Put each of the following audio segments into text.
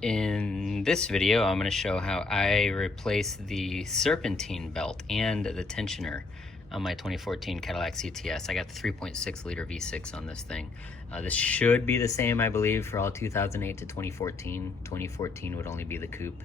In this video, I'm going to show how I replace the Serpentine belt and the tensioner on my 2014 Cadillac CTS. I got the 3.6 liter V6 on this thing. This should be the same, I believe, for all 2008 to 2014. 2014 would only be the coupe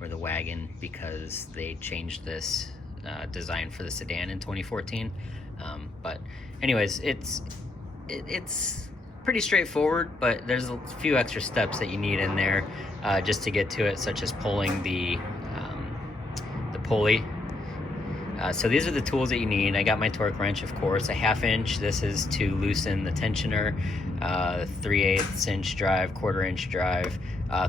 or the wagon because they changed this design for the sedan in 2014. But anyways, it's pretty straightforward, but there's a few extra steps that you need in there just to get to it, such as pulling the pulley. So these are the tools that you need. I got my torque wrench, of course, a 1/2 inch. This is to loosen the tensioner. 3/8 inch drive, 1/4 inch drive.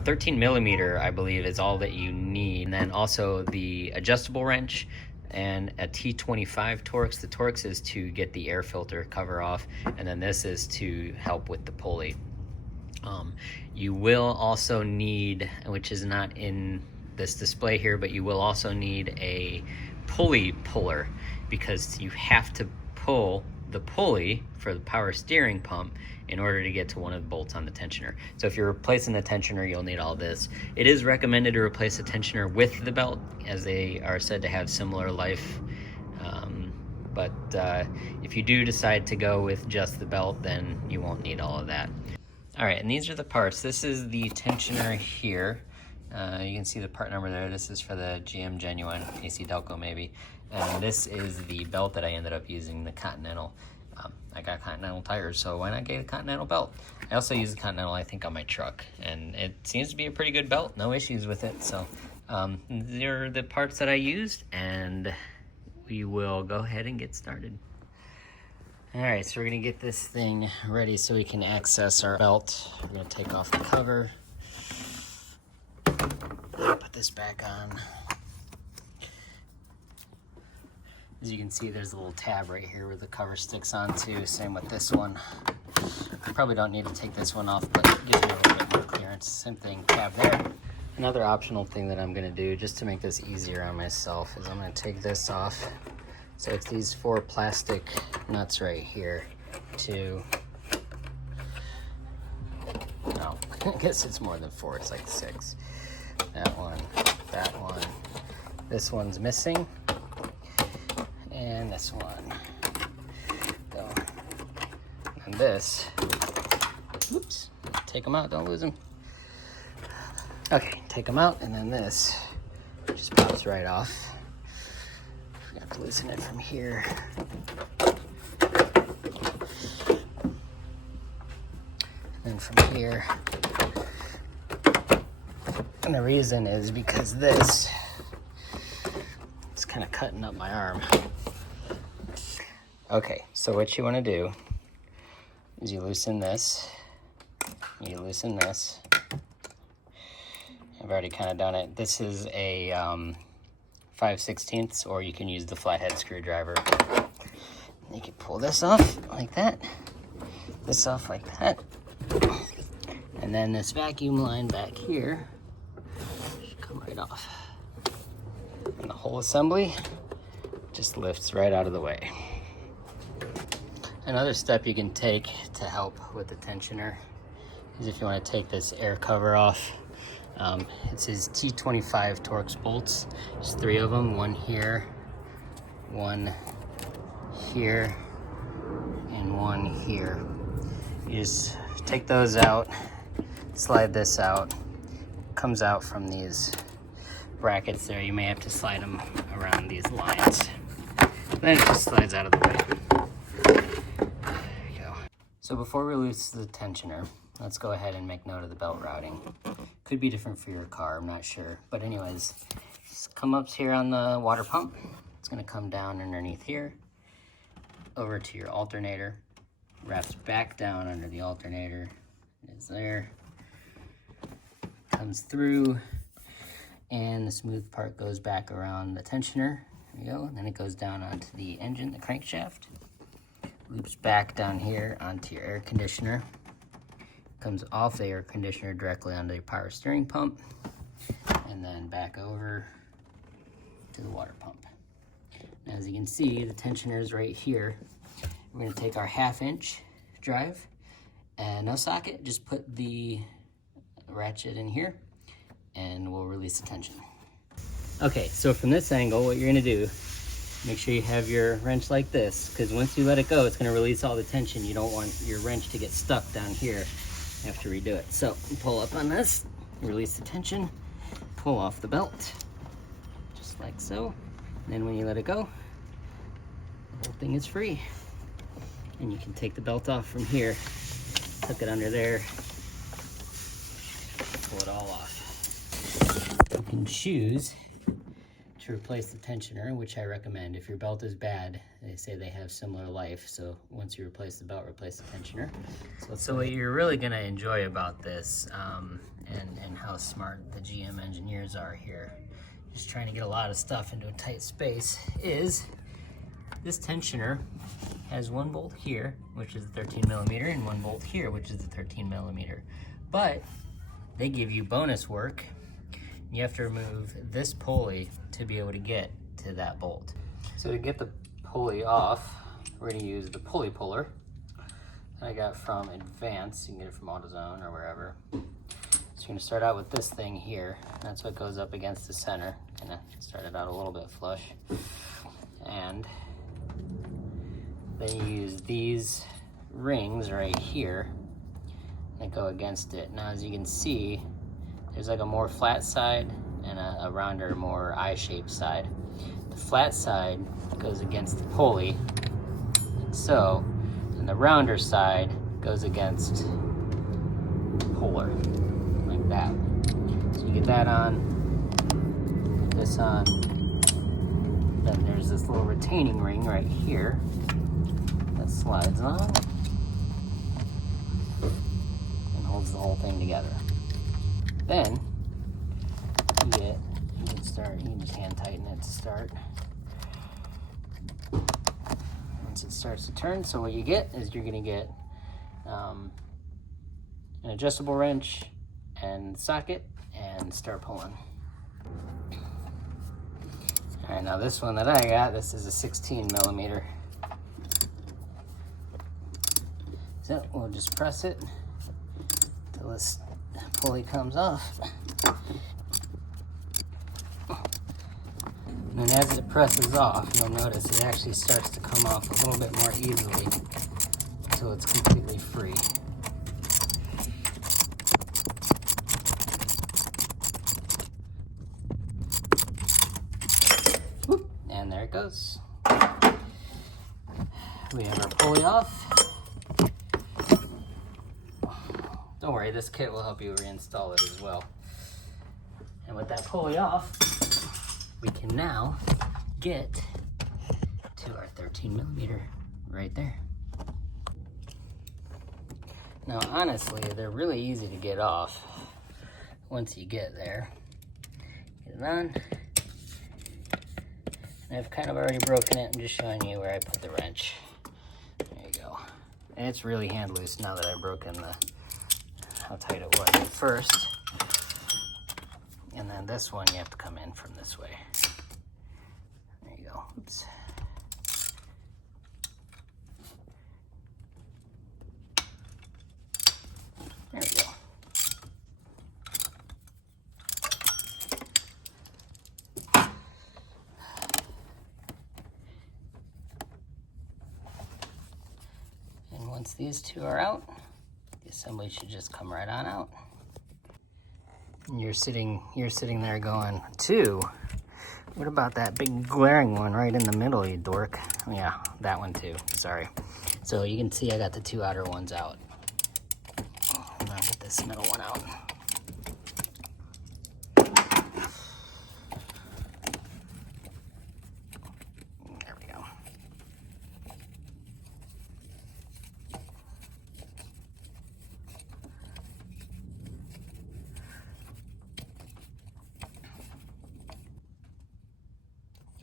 13 millimeter, I believe, is all that you need. And then also the adjustable wrench and a T25 Torx. The Torx is to get the air filter cover off, and then this is to help with the pulley. You will also need, which is not in this display here, but you will also need a pulley puller, because you have to pull the pulley for the power steering pump in order to get to one of the bolts on the tensioner. So if you're replacing the tensioner, you'll need all this. It is recommended to replace the tensioner with the belt, as they are said to have similar life. But if you do decide to go with just the belt, then you won't need all of that. All right, and these are the parts. This is the tensioner here. You can see the part number there. This is for the GM Genuine, AC Delco maybe. And this is the belt that I ended up using, the Continental. I got Continental tires, so why not get a Continental belt? I also use the Continental, I think, on my truck, and it seems to be a pretty good belt. No issues with it. So they're the parts that I used, and we will go ahead and get started. All right, so we're gonna get this thing ready so we can access our belt. We're gonna take off the cover. Put this back on. As you can see, there's a little tab right here where the cover sticks onto. Same with this one. I probably don't need to take this one off, but it gives me a little bit more clearance. Same thing, tab there. Another optional thing that I'm gonna do just to make this easier on myself is I'm gonna take this off. So it's these 4 plastic nuts right here to, no, I guess it's more than 4, it's like 6. That one, this one's missing, and this one. Go. And this, oops, take them out, don't lose them. Okay, take them out, and then this just pops right off. Forgot to loosen it from here. And then from here. And the reason is because this is kind of cutting up my arm. Okay, so what you want to do is you loosen this, you loosen this. I've already kind of done it. This is a 5/16, or you can use the flathead screwdriver. You can pull this off like that, this off like that, and then this vacuum line back here should come right off. And the whole assembly just lifts right out of the way. Another step you can take to help with the tensioner is if you want to take this air cover off. It says T25 Torx bolts. There's 3 of them, one here, one here, and one here. You just take those out, slide this out. It comes out from these brackets there. You may have to slide them around these lines. Then it just slides out of the way. There you go. So before we release the tensioner, let's go ahead and make note of the belt routing. Could be different for your car, I'm not sure. But anyways, just come up here on the water pump. It's gonna come down underneath here, over to your alternator, wraps back down under the alternator. It's there, comes through, and the smooth part goes back around the tensioner. There you go, and then it goes down onto the engine, the crankshaft. Loops back down here onto your air conditioner. Comes off the air conditioner directly onto your power steering pump, and then back over to the water pump. And as you can see, the tensioner is right here. We're going to take our 1/2 inch drive, and no socket, just put the ratchet in here, and we'll release the tension. Okay, so from this angle, what you're gonna do, make sure you have your wrench like this, because once you let it go, it's gonna release all the tension. You don't want your wrench to get stuck down here. You have to redo it. So pull up on this, release the tension, pull off the belt, just like so. And then when you let it go, the whole thing is free. And you can take the belt off from here, tuck it under there, pull it all off. You can choose to replace the tensioner, which I recommend. If your belt is bad, they say they have similar life, so once you replace the belt, replace the tensioner. So what you're really going to enjoy about this, and how smart the GM engineers are here, just trying to get a lot of stuff into a tight space, is this tensioner has one bolt here, which is the 13 millimeter, and one bolt here, which is the 13 millimeter. But they give you bonus work. You have to remove this pulley to be able to get to that bolt. So to get the pulley off, we're going to use the pulley puller that I got from Advance. You can get it from AutoZone or wherever. So you're going to start out with this thing here. That's what goes up against the center. Kind of start it out a little bit flush. And then you use these rings right here that go against it. Now, as you can see, there's like a more flat side and a rounder, more I-shaped side. The flat side goes against the pulley, like so, and the rounder side goes against the puller, like that. So you get that on, get this on, then there's this little retaining ring right here that slides on and holds the whole thing together. Then you can just hand tighten it to start. Once it starts to turn, so what you get is you're gonna get an adjustable wrench and socket and start pulling. All right, now this one that I got, this is a 16 millimeter. So we'll just press it till this pulley comes off. And then as it presses off, you'll notice it actually starts to come off a little bit more easily until it's completely free. Whoop, and there it goes. We have our pulley off. Don't worry, this kit will help you reinstall it as well. And with that pulley off, we can now get to our 13 millimeter right there. Now, honestly, they're really easy to get off once you get there. Get it on. And I've kind of already broken it. I'm just showing you where I put the wrench. There you go. And it's really hand loose now that I've broken how tight it was at first. And then this one, you have to come in from this way. There you go. Oops. There we go. And once these two are out, the assembly should just come right on out. And you're sitting there going, two? What about that big glaring one right in the middle, you dork? Yeah, that one too, sorry. So you can see I got the two outer ones out. I'll get this middle one out. There we go.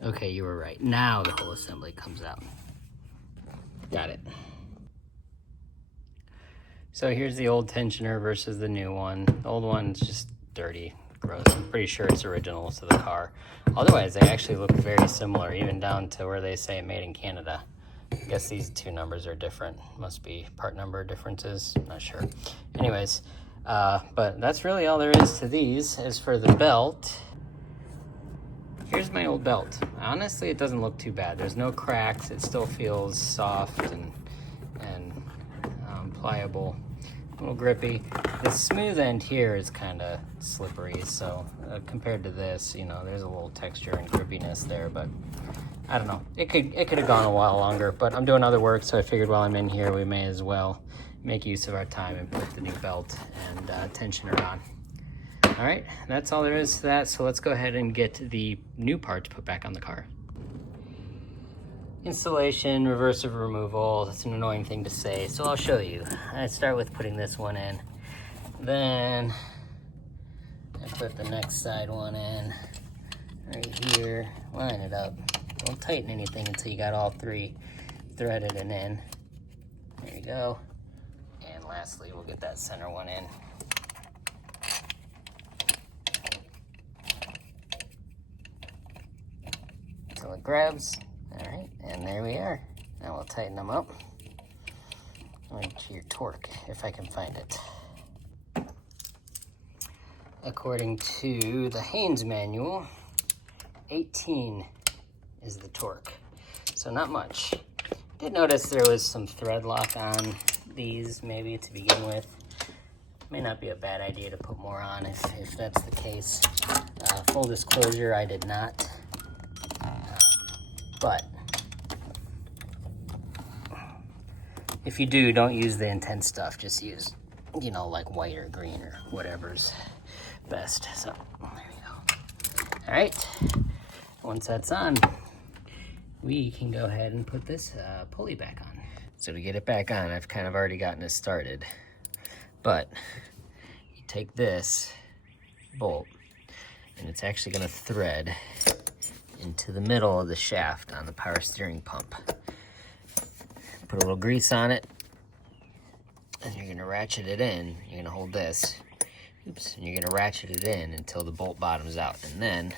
Okay, you were right. Now the whole assembly comes out. Got it. So here's the old tensioner versus the new one. The old one's just dirty, gross. I'm pretty sure it's original to the car. Otherwise, they actually look very similar, even down to where they say made in Canada. I guess these two numbers are different. Must be part number differences. I'm not sure. Anyways, But that's really all there is to these. As for the belt, here's my old belt. Honestly, it doesn't look too bad. There's no cracks. It still feels soft and pliable, a little grippy. The smooth end here is kind of slippery, so compared to this, you know, there's a little texture and grippiness there, but I don't know. It could have gone a while longer, but I'm doing other work, so I figured while I'm in here, we may as well make use of our time and put the new belt and tensioner on. All right, that's all there is to that, so let's go ahead and get the new parts put back on the car. Installation, reversive removal, that's an annoying thing to say, so I'll show you. I start with putting this one in, then I put the next side one in, right here, line it up. Don't tighten anything until you got all three threaded and in. There you go. And lastly, we'll get that center one in. Until it grabs. All right, and there we are. Now we'll tighten them up. Right to your torque, if I can find it. According to the Haynes manual, 18 is the torque. So not much. Did notice there was some thread lock on these maybe to begin with. May not be a bad idea to put more on if that's the case. Full disclosure, I did not. But if you do, don't use the intense stuff. Just use, you know, like white or green or whatever's best. So there you go. All right, once that's on, we can go ahead and put this pulley back on. So to get it back on, I've kind of already gotten it started, but you take this bolt and it's actually going to thread into the middle of the shaft on the power steering pump. Put a little grease on it, and you're going to ratchet it in. You're going to hold this, oops, and you're going to ratchet it in until the bolt bottoms out, and then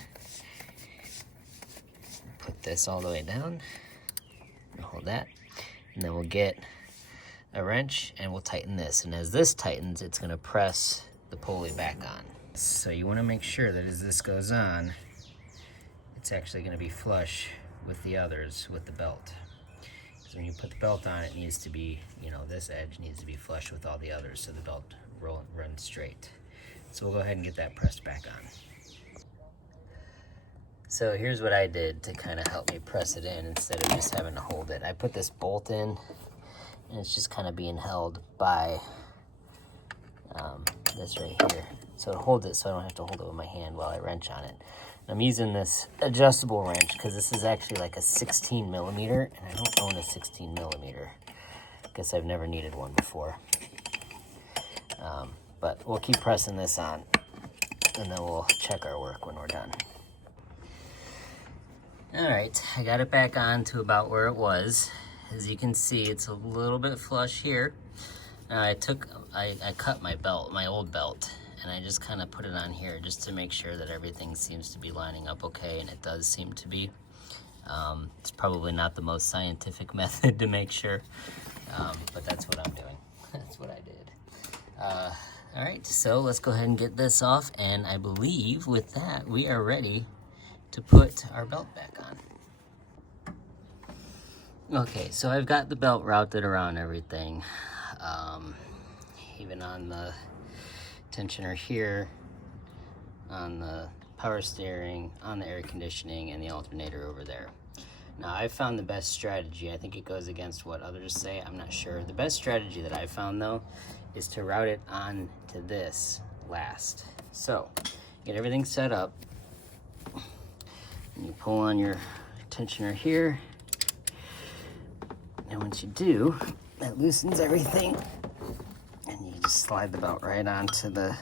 put this all the way down, and hold that, and then we'll get a wrench and we'll tighten this, and as this tightens, it's going to press the pulley back on. So you want to make sure that as this goes on, it's actually going to be flush with the others with the belt. So when you put the belt on, it needs to be, you know, this edge needs to be flush with all the others so the belt runs straight. So we'll go ahead and get that pressed back on. So here's what I did to kind of help me press it in instead of just having to hold it. I put this bolt in, and it's just kind of being held by this right here. So it holds it so I don't have to hold it with my hand while I wrench on it. And I'm using this adjustable wrench because this is actually like a 16 millimeter, and I don't own a 16 millimeter. Guess I've never needed one before. But we'll keep pressing this on, and then we'll check our work when we're done. All right, I got it back on to about where it was. As you can see, it's a little bit flush here. I cut my belt, my old belt, and I just kind of put it on here just to make sure that everything seems to be lining up okay, and it does seem to be. It's probably not the most scientific method to make sure, but that's what I'm doing. That's what I did. All right, so let's go ahead and get this off, and I believe with that, we are ready to put our belt back on. Okay, so I've got the belt routed around everything. Even on the tensioner here, on the power steering, on the air conditioning, and the alternator over there. Now, I found the best strategy. I think it goes against what others say. I'm not sure. The best strategy that I found, though, is to route it on to this last. So, get everything set up. And you pull on your tensioner here. And once you do, that loosens everything. And you just slide the belt right onto the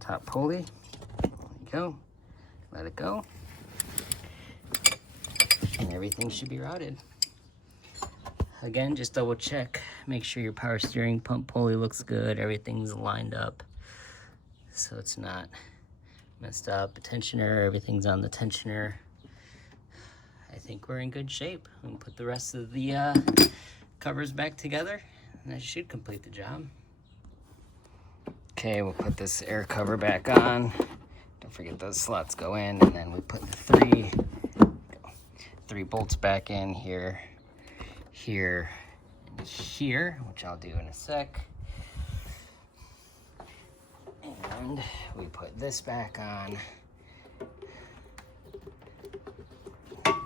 top pulley. There you go. Let it go. And everything should be routed. Again, just double check. Make sure your power steering pump pulley looks good. Everything's lined up so it's not messed up. The tensioner, everything's on the tensioner. I think we're in good shape. We can put the rest of the covers back together, and that should complete the job. Okay, we'll put this air cover back on. Don't forget those slots go in, and then we put the three bolts back in here, here, and here, which I'll do in a sec. And we put this back on.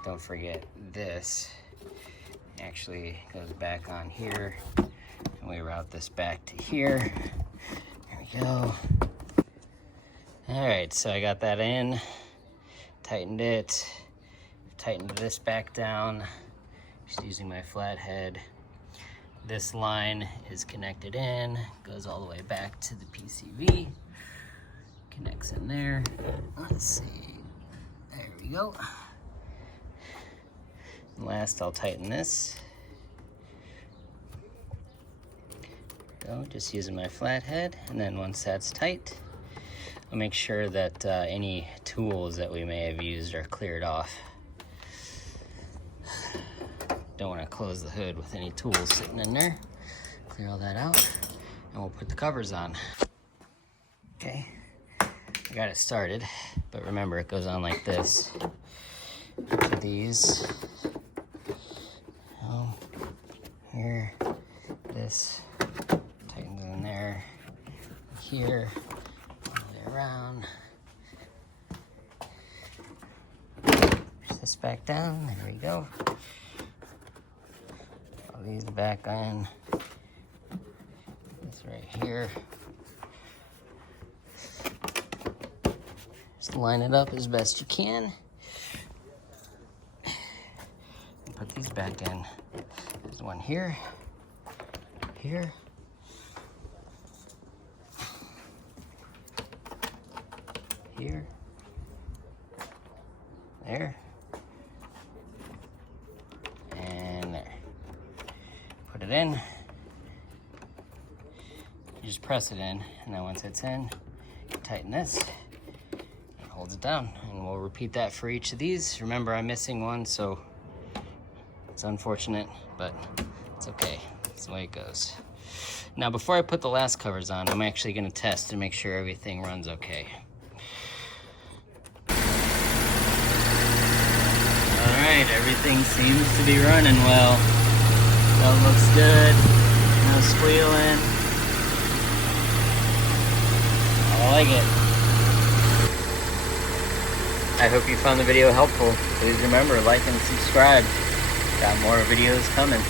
Don't forget this actually goes back on here, and we route this back to here. There we go. All right, so I got that in, tightened it, tightened this back down, just using my flathead. This line is connected in, goes all the way back to the PCV, connects in there. Let's see, there we go. And last, I'll tighten this. Go, just using my flathead, and then once that's tight, I'll make sure that any tools that we may have used are cleared off. Don't want to close the hood with any tools sitting in there. Clear all that out, and we'll put the covers on. Okay, I got it started, but remember it goes on like this. These, here, this, tightens in there, here, all the way around. Push this back down, there we go. All these back on, this right here. Just line it up as best you can. And put these back in. There's one here, here, here, there, and there. Put it in. You just press it in, and then once it's in, you tighten this. It holds it down, and we'll repeat that for each of these. Remember, I'm missing one, so it's unfortunate, but it's okay. That's the way it goes. Now, before I put the last covers on, I'm actually going to test to make sure everything runs okay. All right, everything seems to be running well. Belt looks good. No squealing. I like it. I hope you found the video helpful. Please remember, like and subscribe. Got more videos coming.